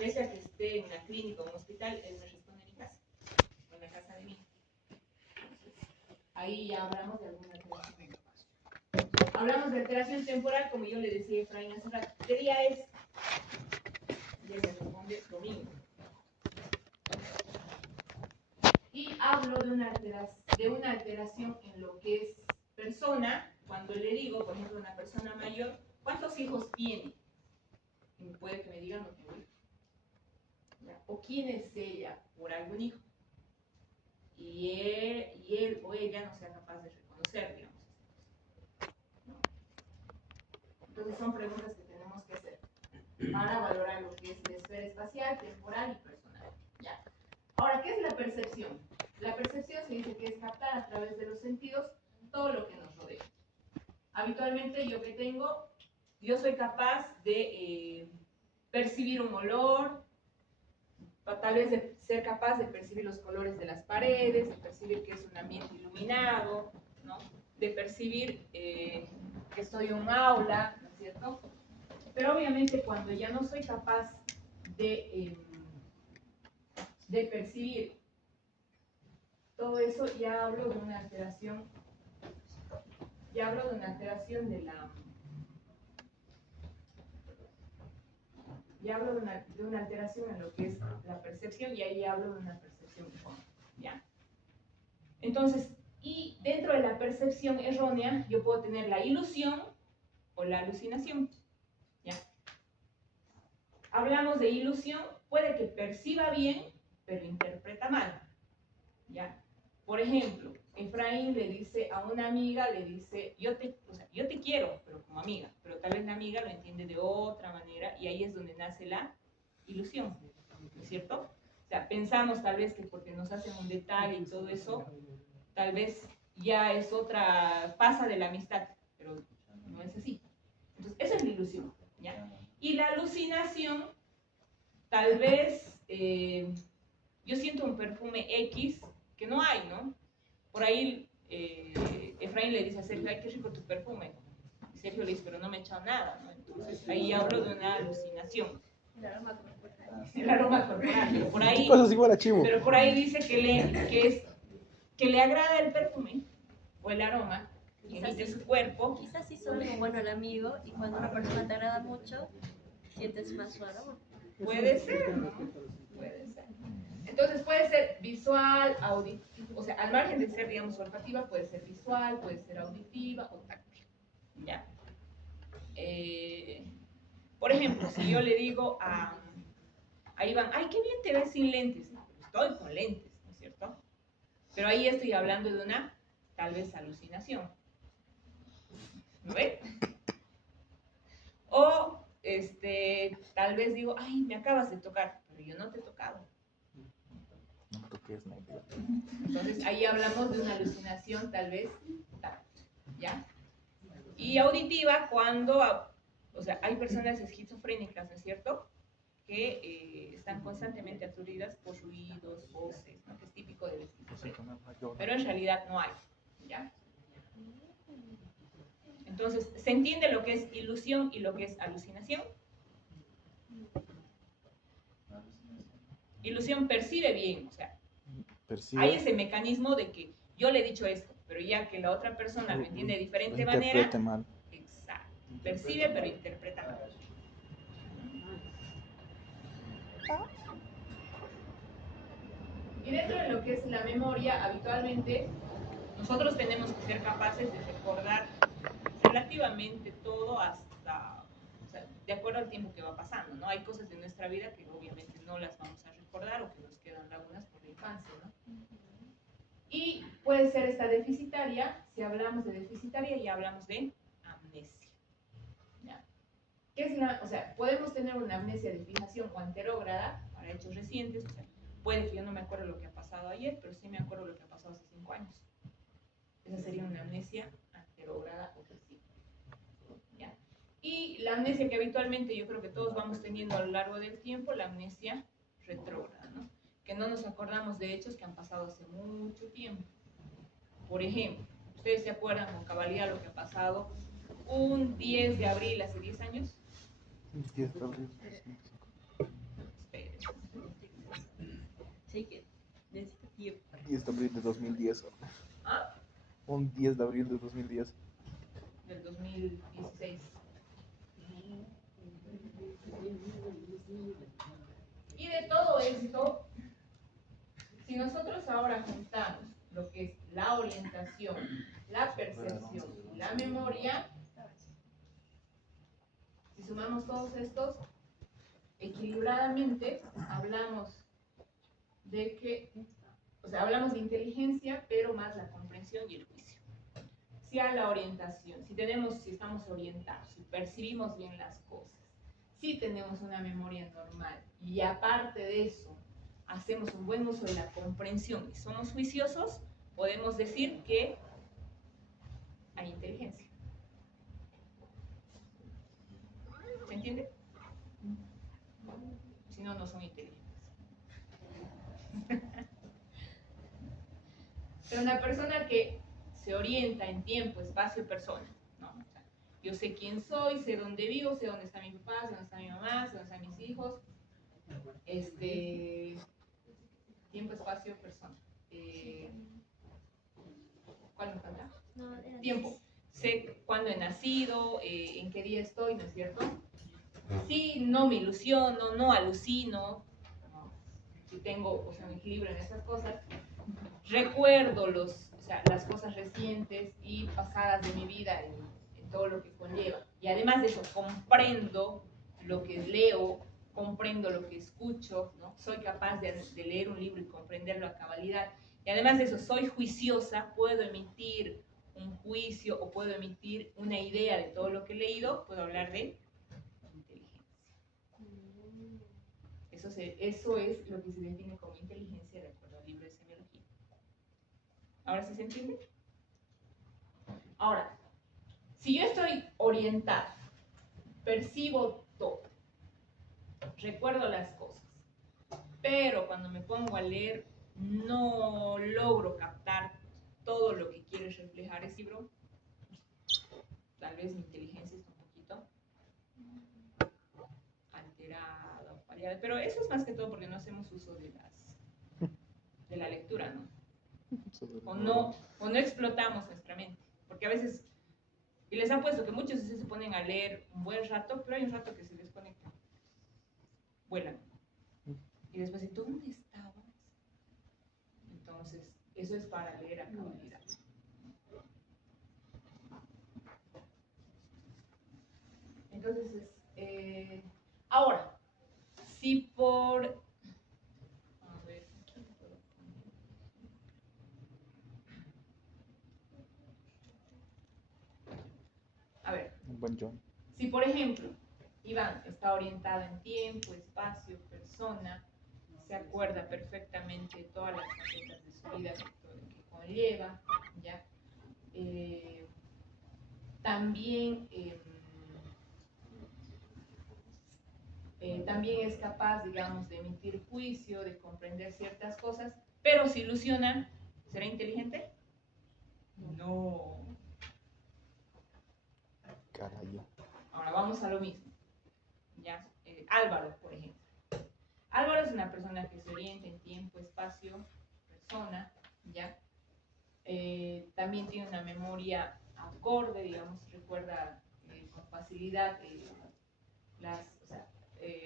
pese a que esté en una clínica o en un hospital, él me responde en mi casa, o en la casa de mí. Entonces, ahí ya hablamos de alguna alteración. Hablamos de alteración temporal, como yo le decía a Efraín hace rato. ¿Qué día es? Y él me responde domingo. Y hablo de una alteración en lo que es persona, cuando le digo, por ejemplo, a una persona mayor, ¿cuántos hijos tiene? Y puede que me diga, no tengo hijos. O quién es ella por algún hijo. Y él o ella no sea capaz de reconocer, digamos. ¿No? Entonces son preguntas que tenemos que hacer para valorar lo que es la esfera espacial, temporal y personal. ¿Ya? Ahora, ¿qué es la percepción? La percepción se dice que es captar a través de los sentidos todo lo que nos rodea. Habitualmente yo soy capaz de percibir un olor, tal vez de ser capaz de percibir los colores de las paredes, de percibir que es un ambiente iluminado, ¿no? De percibir que estoy en un aula, ¿no es cierto? Pero obviamente cuando ya no soy capaz de percibir todo eso, ya hablo de una alteración, de la... Ya hablo de una alteración en lo que es la percepción y ahí hablo de una percepción errónea, ¿ya? Entonces, y dentro de la percepción errónea, yo puedo tener la ilusión o la alucinación, ¿ya? Hablamos de ilusión, puede que perciba bien, pero interpreta mal, ¿ya? Por ejemplo, Efraín le dice a una amiga, le dice, yo te quiero, pero como amiga, pero tal vez la amiga lo entiende de otra manera y ahí es donde nace la ilusión, ¿no es cierto? O sea, pensamos tal vez que porque nos hacen un detalle y todo eso, tal vez ya es otra, pasa de la amistad, pero no es así. Entonces, esa es la ilusión, ¿ya? Y la alucinación, tal vez yo siento un perfume X que no hay, ¿no? Por ahí Efraín le dice a Sergio, ay, qué rico tu perfume. Y Sergio le dice, pero no me he echado nada, ¿no? Entonces ahí hablo de una alucinación. El aroma corporal. Pero por ahí dice que le agrada el perfume o el aroma que emite su cuerpo. Quizás sí son como bueno el amigo y cuando una persona te agrada mucho, sientes más su aroma. Puede ser, ¿no? Puede ser. Entonces puede ser visual, auditiva, o sea, al margen de ser, digamos, olfativa, puede ser visual, puede ser auditiva o táctil. ¿Ya? Por ejemplo, si yo le digo a Iván, ay, qué bien te ves sin lentes. Estoy con lentes, ¿no es cierto? Pero ahí estoy hablando de una, tal vez, alucinación. ¿No ven? O, tal vez digo, ay, me acabas de tocar, pero yo no te he tocado. No toques, no. Entonces ahí hablamos de una alucinación tal vez táctil, ¿ya? Y auditiva cuando, o sea, hay personas esquizofrénicas, ¿no es cierto? Que están constantemente aturdidas por ruidos, voces, ¿no? Que es típico del esquizofrénico. Pero en realidad no hay, ¿ya? Entonces, ¿se entiende lo que es ilusión y lo que es alucinación? Ilusión percibe bien, o sea, hay ese mecanismo de que yo le he dicho esto, pero ya que la otra persona lo entiende de diferente manera, mal. Exacto, percibe pero interpreta mal. Y dentro de lo que es la memoria, habitualmente nosotros tenemos que ser capaces de recordar relativamente todo hasta, o sea, de acuerdo al tiempo que va pasando, ¿no? Hay cosas de nuestra vida que obviamente no las vamos a recordar o que nos quedan lagunas por la infancia, ¿no? Y puede ser esta deficitaria, si hablamos de deficitaria ya hablamos de amnesia. ¿Ya? ¿Qué es o sea, podemos tener una amnesia de fijación o anterógrada para hechos recientes, o sea, puede que yo no me acuerdo lo que ha pasado ayer, pero sí me acuerdo lo que ha pasado hace 5 años. Esa sería una amnesia anterógrada o reciente. ¿Ya? Y la amnesia que habitualmente yo creo que todos vamos teniendo a lo largo del tiempo, la amnesia retrógrada, ¿no? Que no nos acordamos de hechos que han pasado hace mucho tiempo. Por ejemplo, ¿ustedes se acuerdan con cabalidad lo que ha pasado un 10 de abril hace 10 años? 10 de abril. 10 de abril de 2010. ¿Ah? Un 10 de abril de 2010. Del 2016. Y de todo esto, si nosotros ahora juntamos lo que es la orientación, la percepción y la memoria, si sumamos todos estos, equilibradamente hablamos de que, hablamos de inteligencia, pero más la comprensión y el juicio. Si a la orientación, si estamos orientados, si percibimos bien las cosas, si tenemos una memoria normal y aparte de eso hacemos un buen uso de la comprensión y somos juiciosos, podemos decir que hay inteligencia. ¿Se entiende? Si no, no son inteligentes. Pero una persona que se orienta en tiempo, espacio, persona, ¿no? O sea, yo sé quién soy, sé dónde vivo, sé dónde está mi papá, sé dónde está mi mamá, sé dónde están mis hijos. Tiempo, espacio, persona. ¿Cuál me falta? No, Tiempo. Sé cuándo he nacido, en qué día estoy, ¿no es cierto? Sí, no me ilusiono, no alucino, ¿no? Si tengo un equilibrio en esas cosas, recuerdo las cosas recientes y pasadas de mi vida en todo lo que conlleva. Y además de eso, comprendo lo que leo, comprendo lo que escucho, ¿no? Soy capaz de leer un libro y comprenderlo a cabalidad. Y además de eso, soy juiciosa, puedo emitir un juicio o puedo emitir una idea de todo lo que he leído, puedo hablar de inteligencia. Eso es lo que se define como inteligencia de acuerdo al libro de semiología. ¿Ahora sí se entiende? Ahora, si yo estoy orientada, percibo todo, recuerdo las cosas, pero cuando me pongo a leer no logro captar todo lo que quiere reflejar ese libro, tal vez mi inteligencia está un poquito alterada o fallada, pero eso es más que todo porque no hacemos uso de la lectura, ¿no? O no explotamos nuestra mente, porque a veces, y les han puesto que muchos se ponen a leer un buen rato, pero hay un rato que se desconectan, vuelan, y después, ¿y tú dónde estabas? Entonces, eso es para leer a cabalidad. Entonces, ahora, si por... A ver, Un buen John. si por ejemplo, Iván está orientado en tiempo, espacio, persona, se acuerda perfectamente de todas las facetas de su vida que conlleva, ¿ya? También es capaz, digamos, de emitir juicio, de comprender ciertas cosas, pero se ilusiona, ¿será inteligente? No. Caray. Ahora vamos a lo mismo. ¿Ya? Álvaro, por ejemplo. Álvaro es una persona que se orienta en tiempo, espacio, persona, ¿ya? También tiene una memoria acorde, digamos, recuerda con facilidad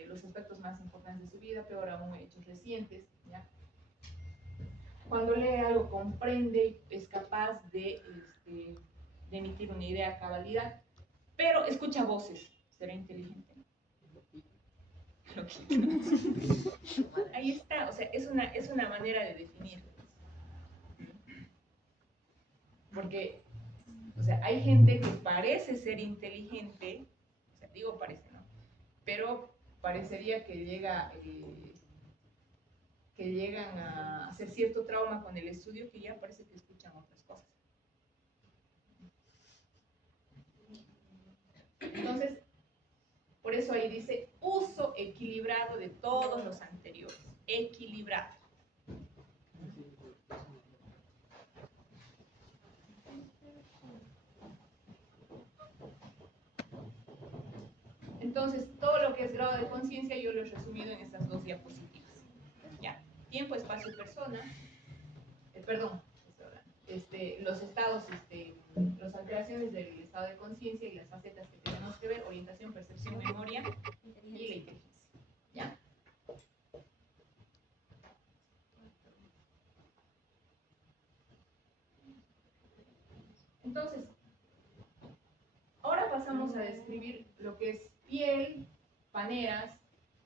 los aspectos más importantes de su vida, peor aún hechos recientes, ¿ya? Cuando lee algo comprende, es capaz de emitir una idea a cabalidad, pero escucha voces, será inteligente. Ahí está, es una manera de definir. Porque, hay gente que parece ser inteligente, digo parece, ¿no? Pero parecería que llegan a hacer cierto trauma con el estudio que ya parece que escuchan otras cosas. Entonces, por eso ahí dice uso equilibrado de todos los anteriores. Equilibrado. Entonces, todo lo que es grado de conciencia yo lo he resumido en estas dos diapositivas. ¿Ya? Tiempo, espacio, persona. perdón, los estados, las alteraciones del estado de conciencia y las facetas que tenemos que ver, orientación, percepción, memoria y la inteligencia. ¿Ya? Entonces, ahora pasamos a describir lo que es piel, paneras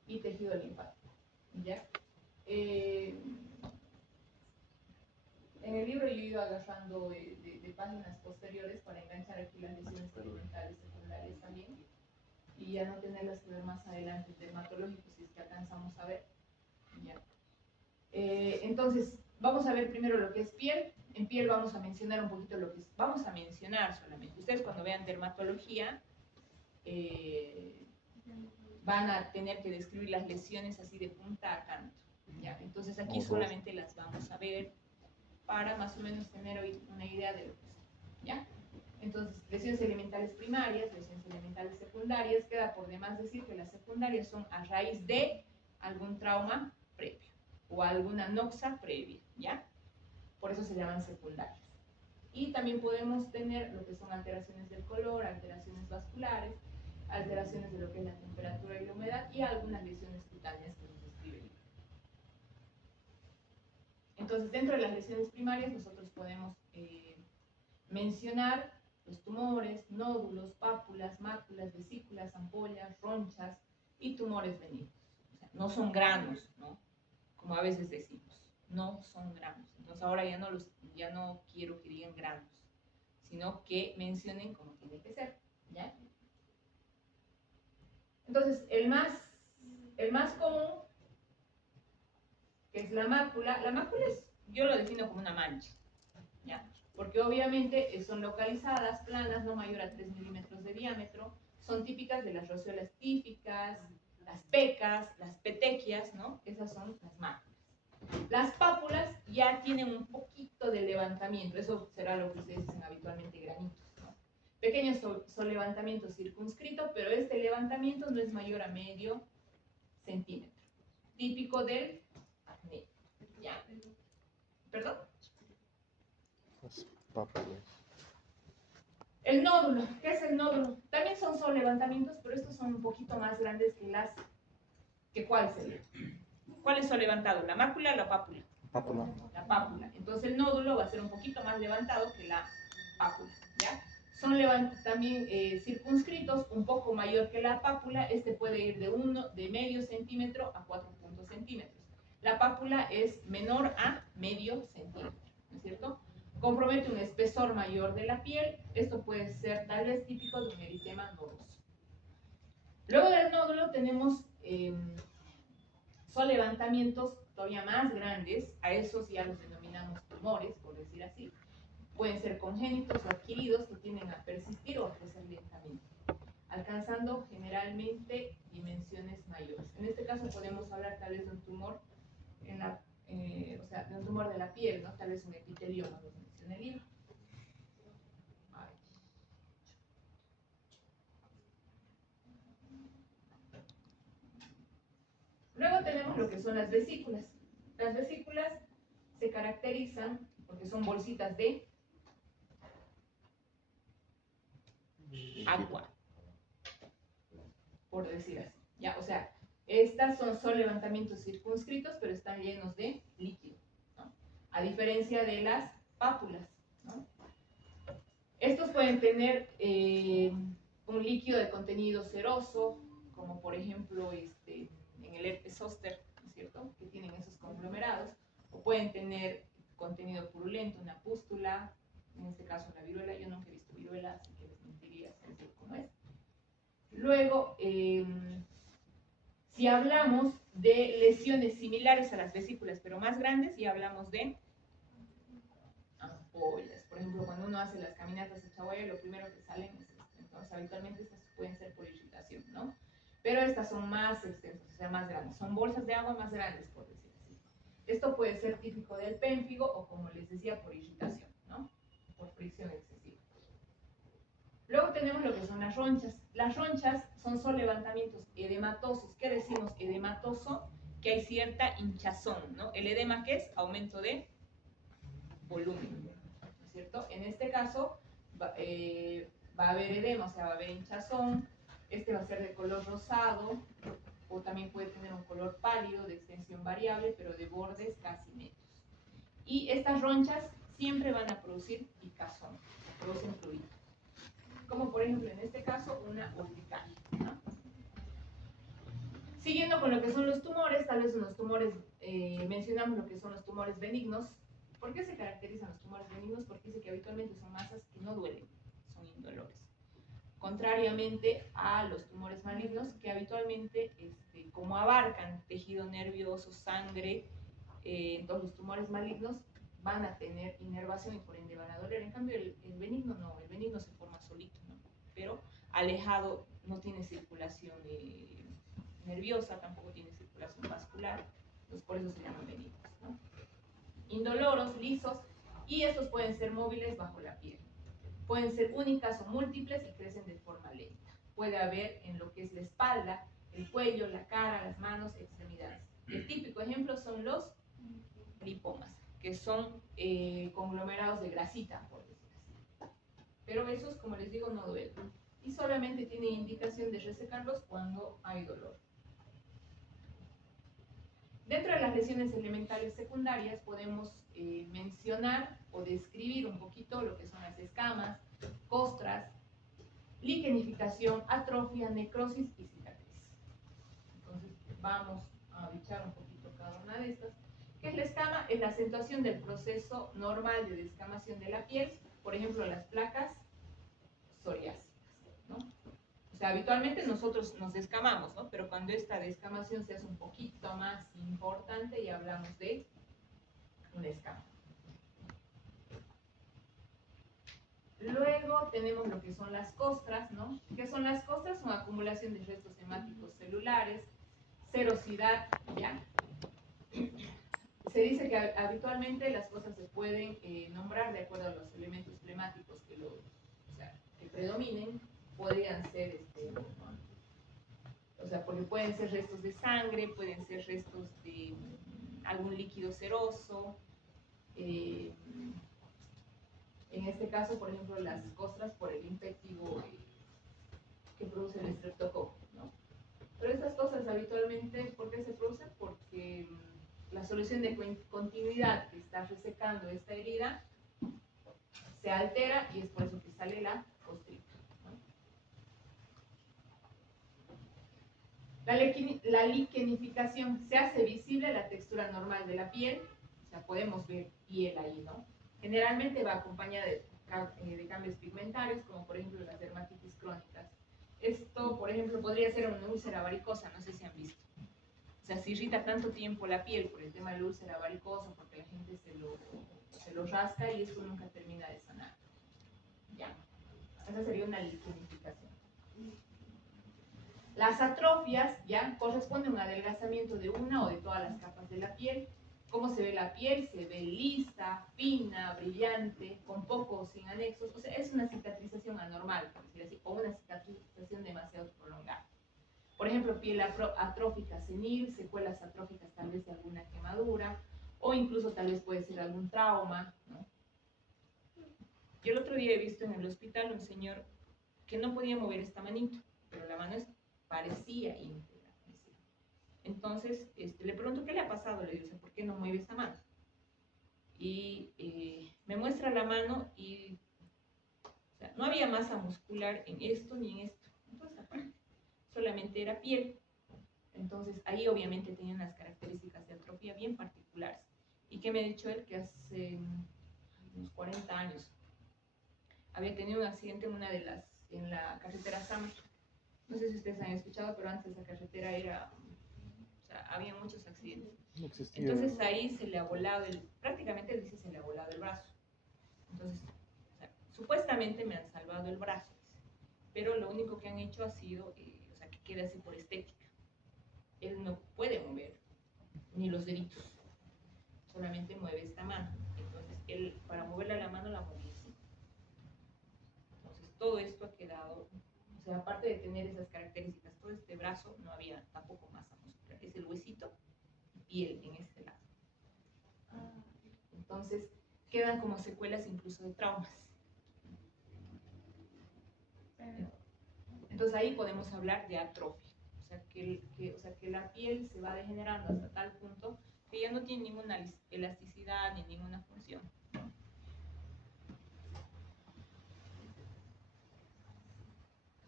y tejido linfático. ¿Ya? En el libro yo he ido agarrando de páginas posteriores para enganchar aquí las lesiones elementales secundarias también y ya no tenerlas que ver más adelante, dermatológicos, si es que alcanzamos a ver. ¿Ya? Entonces, vamos a ver primero lo que es piel. En piel vamos a mencionar un poquito lo que es, vamos a mencionar solamente. Ustedes cuando vean dermatología van a tener que describir las lesiones así de punta a canto. ¿Ya? Entonces aquí solamente las vamos a ver para más o menos tener hoy una idea de lo que es. ¿Ya? Entonces, lesiones elementales primarias, lesiones elementales secundarias, queda por demás decir que las secundarias son a raíz de algún trauma previo o alguna noxa previa, ¿ya? Por eso se llaman secundarias. Y también podemos tener lo que son alteraciones del color, alteraciones vasculares, alteraciones de lo que es la temperatura y la humedad y algunas lesiones cutáneas que nos describe el libro. Entonces, dentro de las lesiones primarias nosotros podemos mencionar los tumores, nódulos, pápulas, máculas, vesículas, ampollas, ronchas y tumores benignos. O sea, no son granos, ¿no? Como a veces decimos, no son granos. Entonces ahora ya no quiero que digan granos, sino que mencionen como tiene que ser, ¿ya? Entonces, el más común, que es la mácula yo lo defino como una mancha, ¿ya? Porque obviamente son localizadas, planas, no mayor a 3 milímetros de diámetro, son típicas de las rociolas típicas, las pecas, las petequias, ¿no? Esas son las máculas. Las pápulas ya tienen un poquito de levantamiento, eso será lo que ustedes dicen habitualmente granitos, ¿no? Pequeños levantamientos circunscritos, pero este levantamiento no es mayor a medio centímetro, típico del acné. ¿Ya? ¿Perdón? Las pápulas. El nódulo, ¿qué es el nódulo? También son levantamientos, pero estos son un poquito más grandes que ¿cuál sería? ¿Cuál es levantado? ¿La mácula o la pápula? Pápula. La pápula. Entonces el nódulo va a ser un poquito más levantado que la pápula, ¿ya? Son también circunscritos, un poco mayor que la pápula. Este puede ir de medio centímetro a 4 centímetros. La pápula es menor a medio centímetro, ¿no es cierto? Compromete un espesor mayor de la piel. Esto puede ser tal vez típico de un eritema nodoso. Luego del nódulo tenemos son levantamientos todavía más grandes, a esos ya los denominamos tumores, por decir así. Pueden ser congénitos o adquiridos que tienden a persistir o a crecer lentamente, alcanzando generalmente dimensiones mayores. En este caso podemos hablar tal vez de un tumor de un tumor de la piel, ¿no? Tal vez un epitelioma, lo menciona el libro. Luego tenemos lo que son las vesículas. Las vesículas se caracterizan porque son bolsitas de agua, por decir así. ¿Ya? O sea, estas son levantamientos circunscritos, pero están llenos de líquido, ¿no? A diferencia de las pápulas, ¿no? Estos pueden tener un líquido de contenido ceroso, como por ejemplo en el herpes zóster, ¿no es cierto?, que tienen esos conglomerados, o pueden tener contenido purulento, una pústula, en este caso la viruela. Yo nunca he visto viruela, así que les mentiría decir cómo es. Luego, si hablamos de lesiones similares a las vesículas, pero más grandes, y hablamos de ampollas. Por ejemplo, cuando uno hace las caminatas de Chaguaya, lo primero que salen es esto. Entonces, habitualmente estas pueden ser por irritación, ¿no? Pero estas son más extensas, o sea, más grandes. Son bolsas de agua más grandes, por decir así. Esto puede ser típico del pénfigo o, como les decía, por irritación, ¿no? Por fricción excesiva. Luego tenemos lo que son las ronchas. Las ronchas son levantamientos edematosos. ¿Qué decimos edematoso? Que hay cierta hinchazón, ¿no? El edema, ¿qué es? Aumento de volumen, ¿no es cierto? En este caso va a haber edema, o sea, va a haber hinchazón. Este va a ser de color rosado, o también puede tener un color pálido de extensión variable, pero de bordes casi netos. Y estas ronchas siempre van a producir picazón, producen fluido. Como por ejemplo en este caso una urticaria, ¿no? Siguiendo con lo que son los tumores, tal vez unos tumores, mencionamos lo que son los tumores benignos. ¿Por qué se caracterizan los tumores benignos? Porque dice que habitualmente son masas que no duelen, son indolores. Contrariamente a los tumores malignos, que habitualmente, como abarcan tejido nervioso, sangre, entonces los tumores malignos van a tener inervación y por ende van a doler. En cambio, el benigno no, el benigno se forma solito, ¿no? Pero alejado, no tiene circulación nerviosa, tampoco tiene circulación vascular, entonces por eso se llaman benignos, ¿no? Indoloros, lisos, y estos pueden ser móviles bajo la piel. Pueden ser únicas o múltiples y crecen de forma lenta. Puede haber en lo que es la espalda, el cuello, la cara, las manos, extremidades. El típico ejemplo son los lipomas, que son conglomerados de grasita, por decir así. Pero esos, como les digo, no duelen. Y solamente tienen indicación de resecarlos cuando hay dolor. Dentro de las lesiones elementales secundarias podemos mencionar o describir un poquito lo que son las escamas, costras, liquenificación, atrofia, necrosis y cicatriz. Entonces vamos a bichar un poquito cada una de estas. ¿Qué es la escama? Es la acentuación del proceso normal de descamación de la piel, por ejemplo las placas psoriásicas, ¿no? O sea, habitualmente nosotros nos descamamos, ¿no? Pero cuando esta descamación se hace un poquito más importante, ya hablamos de una escama. Luego tenemos lo que son las costras, ¿no? ¿Qué son las costras? Son acumulación de restos hemáticos celulares, serosidad, ¿ya? Se dice que habitualmente las cosas se pueden nombrar de acuerdo a los elementos flemáticos que predominen. Podrían ser, o sea, porque pueden ser restos de sangre, pueden ser restos de algún líquido seroso. En este caso, por ejemplo, las costras por el infectivo que produce el estreptococo, ¿no? Pero estas cosas habitualmente, ¿por qué se producen? Porque la solución de continuidad que está resecando esta herida se altera y es por eso que sale la costrita, ¿no? La liquenificación, se hace visible la textura normal de la piel, o sea, podemos ver piel ahí, ¿no? Generalmente va acompañada de cambios pigmentarios, como por ejemplo las dermatitis crónicas. Esto, por ejemplo, podría ser una úlcera varicosa, no sé si han visto. O sea, se irrita tanto tiempo la piel por el tema de la úlcera varicosa, porque la gente se lo rasca y esto nunca termina de sanar. Ya, esa sería una liquenificación. Las atrofias, ya, corresponden a un adelgazamiento de una o de todas las capas de la piel. ¿Cómo se ve la piel? Se ve lisa, fina, brillante, con poco o sin anexos. O sea, es una cicatrización anormal, por decir así, o una cicatrización demasiado prolongada. Por ejemplo, piel atrófica senil, secuelas atróficas tal vez de alguna quemadura, o incluso tal vez puede ser algún trauma, ¿no? Yo el otro día he visto en el hospital un señor que no podía mover esta manito, pero la mano parecía íntegra. Entonces, le pregunto, ¿qué le ha pasado? Le digo, ¿por qué no mueve esta mano? Y me muestra la mano y, o sea, no había masa muscular en esto ni en esto, en toda esta parte. Solamente era piel. Entonces, ahí obviamente tenía unas características de atrofia bien particulares. ¿Y qué me ha dicho él? Que hace unos 40 años había tenido un accidente en la carretera Sama. No sé si ustedes han escuchado, pero antes esa carretera era... había muchos accidentes. No existía. Entonces ahí se le ha volado, prácticamente él dice se le ha volado el brazo. Entonces, o sea, supuestamente me han salvado el brazo, pero lo único que han hecho ha sido, o sea, que quede así por estética. Él no puede mover ni los deditos, solamente mueve esta mano. Entonces, él para moverle la mano la movía así. Entonces, todo esto ha quedado, o sea, aparte de tener esas características, todo este brazo no había tampoco masa muscular. Es el huesito y piel en este lado. Entonces, quedan como secuelas incluso de traumas. Entonces ahí podemos hablar de atrofia, o sea que la piel se va degenerando hasta tal punto que ya no tiene ninguna elasticidad ni ninguna función.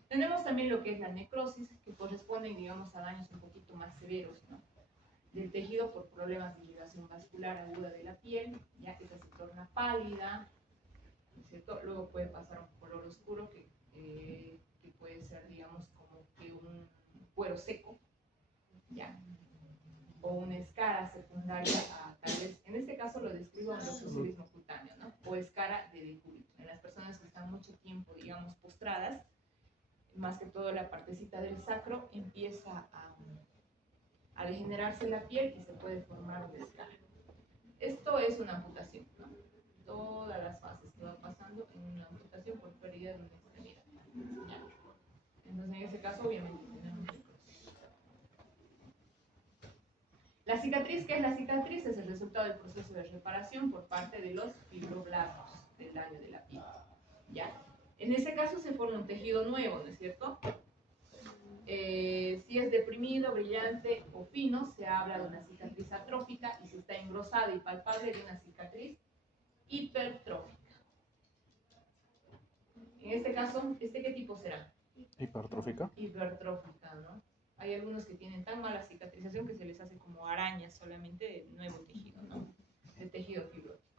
Tenemos también lo que es la necrosis, que corresponde, digamos, a daños un poquito más severos, ¿no?, del tejido por problemas de irrigación vascular aguda de la piel, ya que esta se torna pálida, ¿no es cierto? Luego puede pasar a un color oscuro que puede ser, digamos, como que un cuero seco, ¿ya? O una escara secundaria a, tal vez, en este caso lo describo en lo exosurismo cutáneo, ¿no? O escara de decúbito. En las personas que están mucho tiempo, digamos, postradas, más que todo la partecita del sacro empieza a degenerarse la piel y se puede formar una escara. Esto es una amputación, ¿no? Todas las fases que va pasando en una amputación por pérdida de una extremidad, ¿ya? Entonces, en ese caso, obviamente, tenemos necrosis. La cicatriz, ¿qué es la cicatriz? Es el resultado del proceso de reparación por parte de los fibroblastos del daño de la piel, ¿ya? En ese caso se forma un tejido nuevo, ¿no es cierto? Si es deprimido, brillante o fino, se habla de una cicatriz atrófica, y si está engrosada y palpable, de una cicatriz hipertrófica. En este caso, ¿qué tipo será? Hipertrófica. Hipertrófica, ¿no? Hay algunos que tienen tan mala cicatrización que se les hace como arañas solamente de nuevo tejido, ¿no? De tejido fibrótico.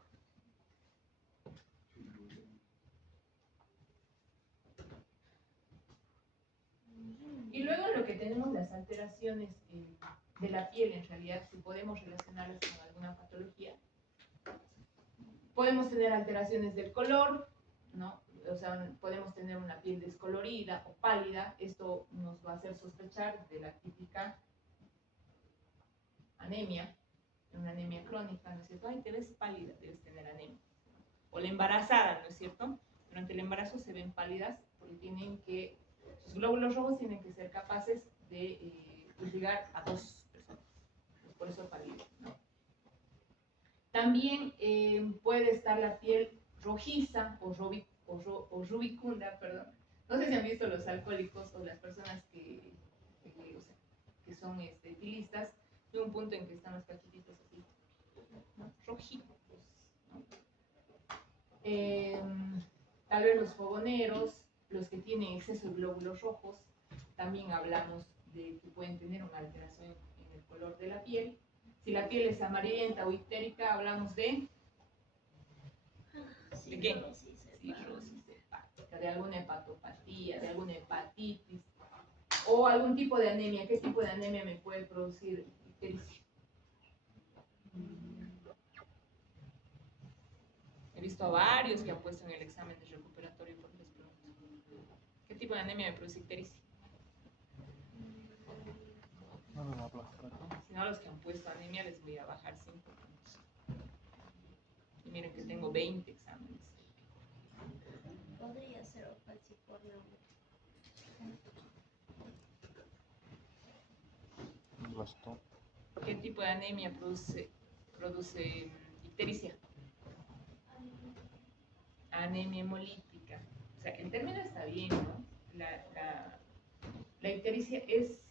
Y luego lo que tenemos las alteraciones de la piel, en realidad, si podemos relacionarlas con alguna patología. Podemos tener alteraciones del color, ¿no? O sea, podemos tener una piel descolorida o pálida. Esto nos va a hacer sospechar de la típica anemia, una anemia crónica, ¿no es cierto? Ay, te ves pálida, debes tener anemia. O la embarazada, ¿no es cierto? Durante el embarazo se ven pálidas porque sus glóbulos rojos tienen que ser capaces de llegar a 2 personas. Por eso palidez, ¿no? También puede estar la piel rojiza o rubicunda, perdón. No sé si han visto los alcohólicos o las personas que son etilistas, de un punto en que están los cachetitos así, ¿no? Rojitos, ¿no? Tal vez los fogoneros, los que tienen exceso de glóbulos rojos, también hablamos de que pueden tener una alteración en el color de la piel. Si la piel es amarillenta o ictérica, hablamos de qué? Cirrosis hepática, de alguna hepatopatía, de alguna hepatitis, o algún tipo de anemia. ¿Qué tipo de anemia me puede producir ictericia? He visto a varios que han puesto en el examen de recuperatorio porque les pregunto, ¿qué tipo de anemia me produce ictericia? Si no, a los que han puesto anemia les voy a bajar 5 puntos. Y miren que tengo 20 exámenes. Podría ser o falciforme. ¿Qué tipo de anemia produce ictericia? Anemia hemolítica. O sea, el término está bien, ¿no? La ictericia es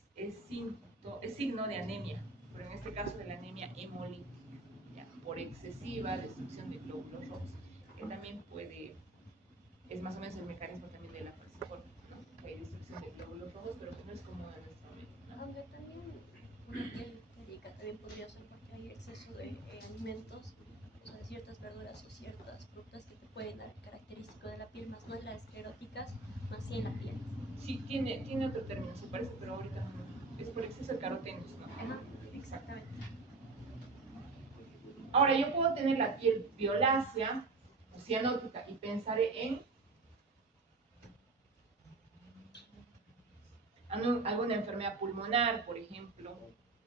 signo de anemia, pero en este caso de la anemia hemolítica, ¿ya? Por excesiva destrucción de glóbulos rojos, que también es más o menos el mecanismo también de la falciforme, ¿no? Hay destrucción de glóbulos rojos, pero que no es común en nuestro medio, ¿no? Aunque también una piel ictérica también podría ser porque hay exceso de alimentos, o sea, de ciertas verduras o ciertas frutas que te pueden dar característico de la piel, más no en las escleróticas, más sí en la piel. Sí, tiene otro término, se parece, pero ahorita no. Es por exceso de carotenos, ¿no? Ajá. Exactamente. Ahora, yo puedo tener la piel violácea o cianótica y pensaré en alguna enfermedad pulmonar, por ejemplo,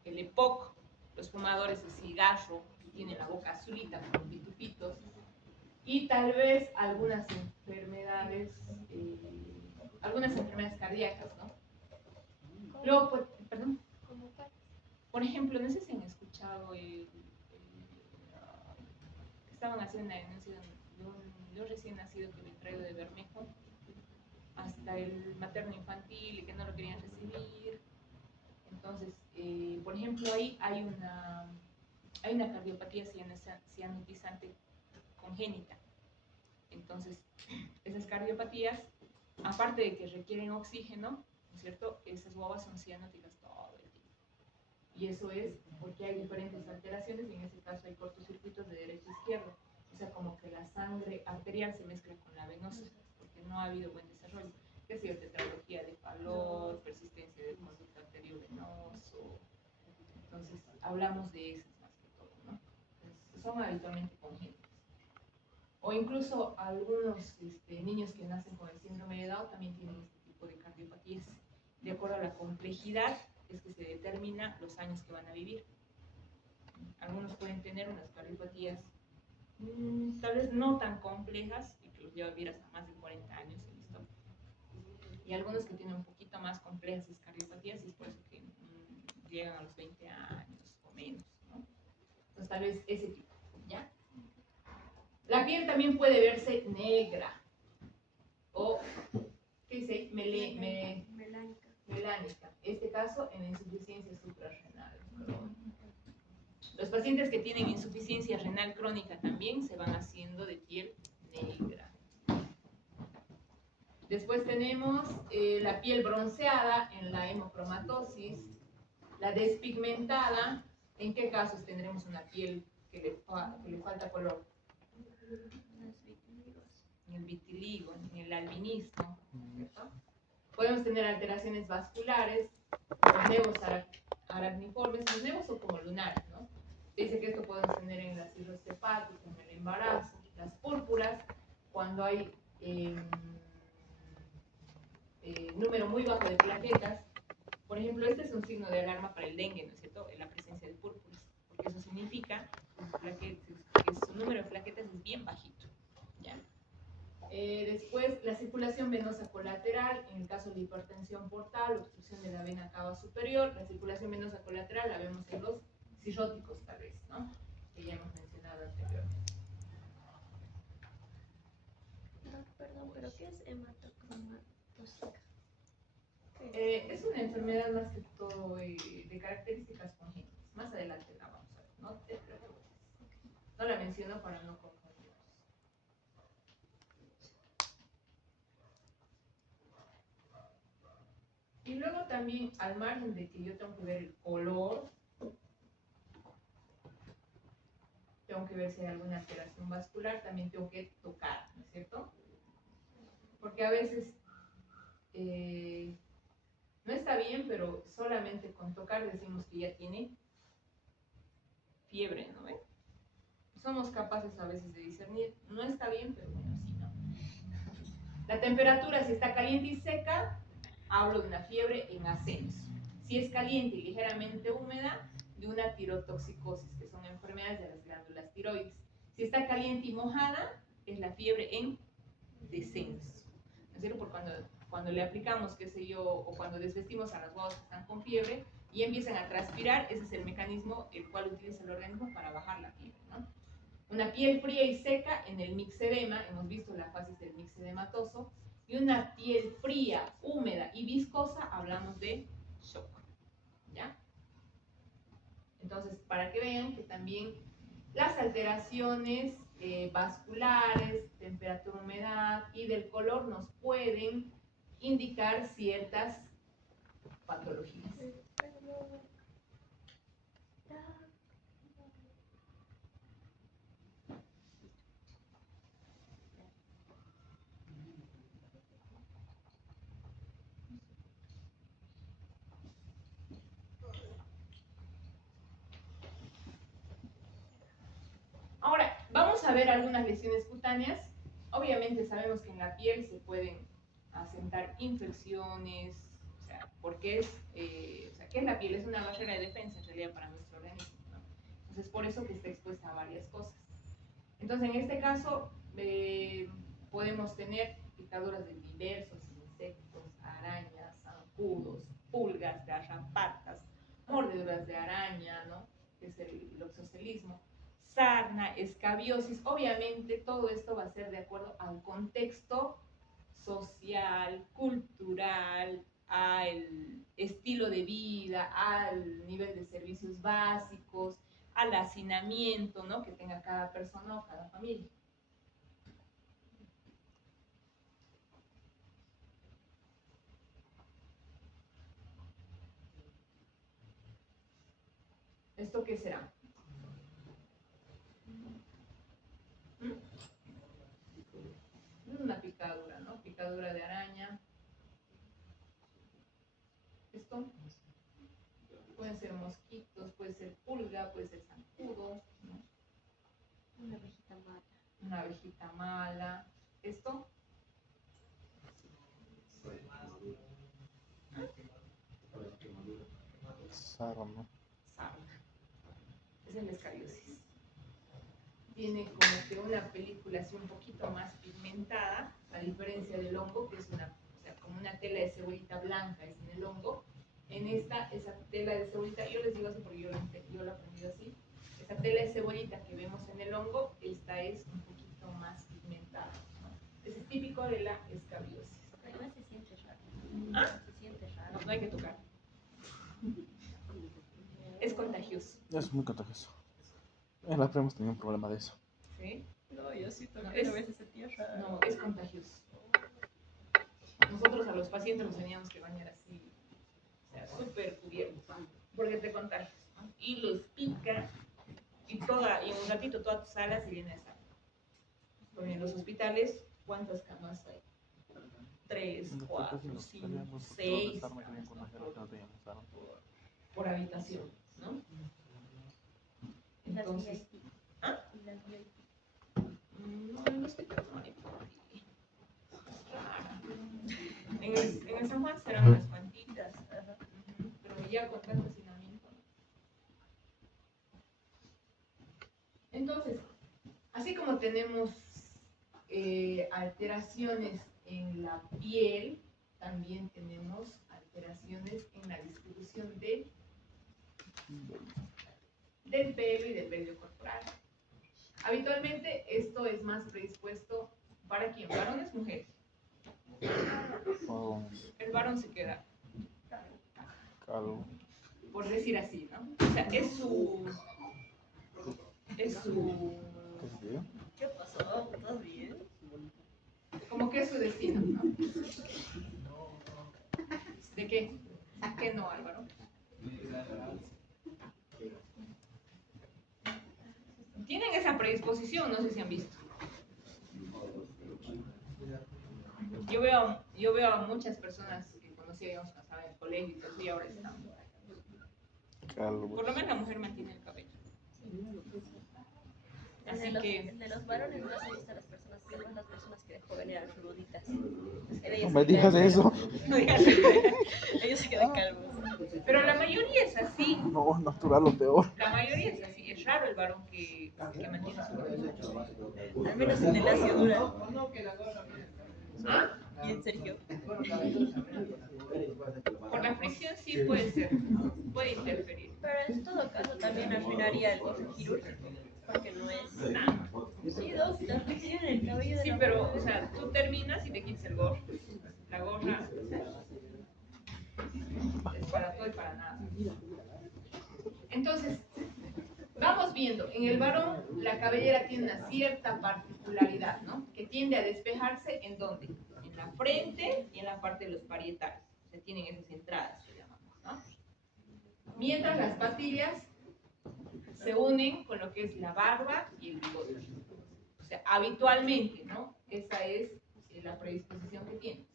el EPOC, los fumadores de cigarro que tienen la boca azulita con pitufitos, y tal vez algunas enfermedades cardíacas, ¿no? Luego, perdón. Por ejemplo, no sé si han escuchado estaban haciendo una denuncia de un recién nacido que había traído de Bermejo hasta el materno infantil y que no lo querían recibir. Entonces, por ejemplo, ahí hay una cardiopatía cianotizante congénita. Entonces, esas cardiopatías, aparte de que requieren oxígeno, ¿no es cierto? Esas guaguas son cianóticas todo el tiempo. Y eso es porque hay diferentes alteraciones, y en ese caso hay cortocircuitos de derecha a izquierda. O sea, como que la sangre arterial se mezcla con la venosa, porque no ha habido buen desarrollo. ¿Qué sé yo? Tetralogía de Fallot, persistencia del conducto arteriovenoso. Entonces, hablamos de esas más que todo, ¿no? Entonces, son habitualmente congénitas. O incluso algunos niños que nacen con el síndrome de Down también tienen este tipo de cardiopatías. De acuerdo a la complejidad es que se determina los años que van a vivir. Algunos pueden tener unas cardiopatías tal vez no tan complejas y que los lleva a vivir hasta más de 40 años, he visto. Y algunos que tienen un poquito más complejas esas cardiopatías, y es por eso que llegan a los 20 años o menos, ¿no? Entonces tal vez ese tipo, ¿ya? La piel también puede verse negra o, ¿qué dice? Melánica. Melánica. Este caso en insuficiencia suprarrenal crónica. Los pacientes que tienen insuficiencia renal crónica también se van haciendo de piel negra. Después tenemos la piel bronceada en la hemocromatosis, la despigmentada. ¿En qué casos tendremos una piel que le falta color? En el vitiligo, en el albinismo, ¿cierto? Podemos tener alteraciones vasculares, los nevos aracniformes, los nevos son como lunares, ¿no? Dice que esto podemos tener en la cirrosis hepática, en el embarazo, las púrpuras, cuando hay número muy bajo de plaquetas. Por ejemplo, este es un signo de alarma para el dengue, ¿no es cierto? En la presencia de púrpuras, porque eso significa que su número de plaquetas es bien bajito, ¿ya? Después, la circulación venosa colateral, en el caso de hipertensión portal, obstrucción de la vena cava superior. La circulación venosa colateral la vemos en los cirróticos, tal vez, ¿no? Que ya hemos mencionado anteriormente. Perdón, pero ¿qué es hematocromatósica? Es una enfermedad más que todo de características congénitas. Más adelante la vamos a ver, no te preocupes. No la menciono para no confundirnos. Y luego también, al margen de que yo tengo que ver el color, tengo que ver si hay alguna alteración vascular, también tengo que tocar, ¿no es cierto? Porque a veces no está bien, pero solamente con tocar decimos que ya tiene fiebre, ¿no ven? Somos capaces a veces de discernir, no está bien, pero bueno, sí, ¿no? La temperatura, si está caliente y seca, hablo de una fiebre en ascenso. Si es caliente y ligeramente húmeda, de una tirotoxicosis, que son enfermedades de las glándulas tiroides. Si está caliente y mojada, es la fiebre en descenso. ¿No es cierto? Por cuando le aplicamos, qué sé yo, o cuando desvestimos a las guaguas que están con fiebre y empiezan a transpirar, ese es el mecanismo el cual utiliza el organismo para bajar la fiebre, ¿no? Una piel fría y seca en el mixedema, hemos visto la fase del mixedematoso, y una piel fría, húmeda y viscosa, hablamos de shock, ¿ya? Entonces, para que vean que también las alteraciones vasculares, temperatura, humedad y del color nos pueden indicar ciertas patologías. Ahora, vamos a ver algunas lesiones cutáneas. Obviamente sabemos que en la piel se pueden asentar infecciones, o sea, porque ¿qué es la piel? Es una barrera de defensa en realidad para nuestro organismo, ¿no? Entonces, por eso que está expuesta a varias cosas. Entonces, en este caso, podemos tener picaduras de diversos insectos, arañas, zancudos, pulgas, garrapatas, mordeduras de araña, ¿no? Que es el oxocelismo, sarna, escabiosis. Obviamente todo esto va a ser de acuerdo al contexto social, cultural, al estilo de vida, al nivel de servicios básicos, al hacinamiento, ¿no?, que tenga cada persona o cada familia. ¿Esto qué será? Una picadura, ¿no? Picadura de araña. Esto pueden ser mosquitos, puede ser pulga, puede ser zancudo, ¿no? Una abejita mala. Una abejita mala. Esto Sarna. sarna. Es el escabiosis. Tiene como que una película así un poquito más pigmentada, a diferencia del hongo, que es una, o sea, como una tela de cebollita blanca es en el hongo. En esta, esa tela de cebollita, yo les digo así porque yo lo he aprendido así, esa tela de cebollita que vemos en el hongo, esta es un poquito más pigmentada, ¿no? Ese es típico de la escabiosis. Además se siente raro. ¿Ah? Se siente raro. No hay que tocar. Es contagioso. Es muy contagioso. En la prueba hemos tenido un problema de eso. ¿Sí? No, yo sí No, toqué, es- a veces sentía raro. No, es contagioso. Nosotros a los pacientes los teníamos que bañar así, o sea, súper cubiertos, porque te contagias, ¿no? Y les pica, y en un ratito toda tu sala se llena de sangre. Bueno, en los hospitales, ¿cuántas camas hay? 3, 4, 5, 6 por habitación, ¿no? Las Entonces, VIP. ¿ah? Y las VIP. No, en el hospital no hay por ahí. Es raro. En el San Juan serán unas cuantitas, Ajá. pero ya con tanto hacinamiento. Entonces, así como tenemos alteraciones en la piel, también tenemos alteraciones en la distribución del pelo y del vello corporal. Habitualmente esto es más predispuesto para quién, varones, mujeres. El varón se queda Calvo. por decir así, ¿no? O sea, es su ¿Qué se dio? ¿Qué pasó? ¿Estás bien? como que es su destino, ¿no? ¿De qué? ¿A qué no, Álvaro? Tienen esa predisposición, no sé si han visto. Yo veo a muchas personas que conocí, digamos, cuando estaba en el colegio y todo eso, y ahora están. Calvo. Por lo menos la mujer mantiene el cabello. Así que, El de los varones no se visto a las personas calvas, las personas que de joven eran ruditas. No me digas eso. no digas eso. Ellos se quedan calvos. Pero la mayoría es así. No, natural o peor. La mayoría es así. Es raro el varón que mantiene su cabello. Al menos el de la ciudad. ¿Ah? Y en Sergio. Por la fricción sí puede ser, puede interferir. Pero en todo caso también arruinaría el uso quirúrgico. Porque no es. Sí, dos, la fricción en el cabello de Sí, la pero, mujer. o sea, tú terminas y te quitas el gorro. La gorra es para todo y para nada. Entonces, vamos viendo, en el varón la cabellera tiene una cierta particularidad, ¿no? Que tiende a despejarse ¿en dónde? En la frente y en la parte de los parietales. O sea, tienen esas entradas, se llamamos, ¿no? Mientras las patillas se unen con lo que es la barba y el bigote. O sea, habitualmente, ¿no? Esa es la predisposición que tienes.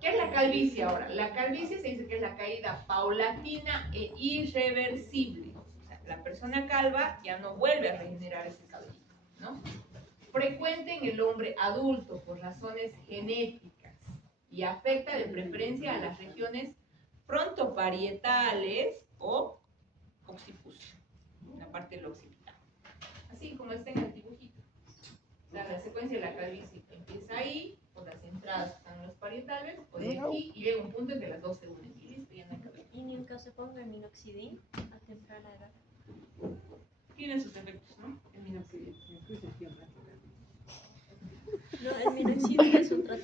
¿Qué es la calvicie ahora? La calvicie se dice que es la caída paulatina e irreversible. O sea, la persona calva ya no vuelve a regenerar ese cabello, ¿no? Frecuente en el hombre adulto por razones genéticas y afecta de preferencia a las regiones frontoparietales o occipucio, la parte del occipital. Así como está en el dibujito. La secuencia de la calvicie empieza ahí, por las entradas que están en los parietales, o de aquí, y llega un punto en que las dos se unen. Y listo, ya no hay cabello. Y ni aunque se ponga el minoxidil a temprana edad. Tiene sus No, el minoxidil es un tratamiento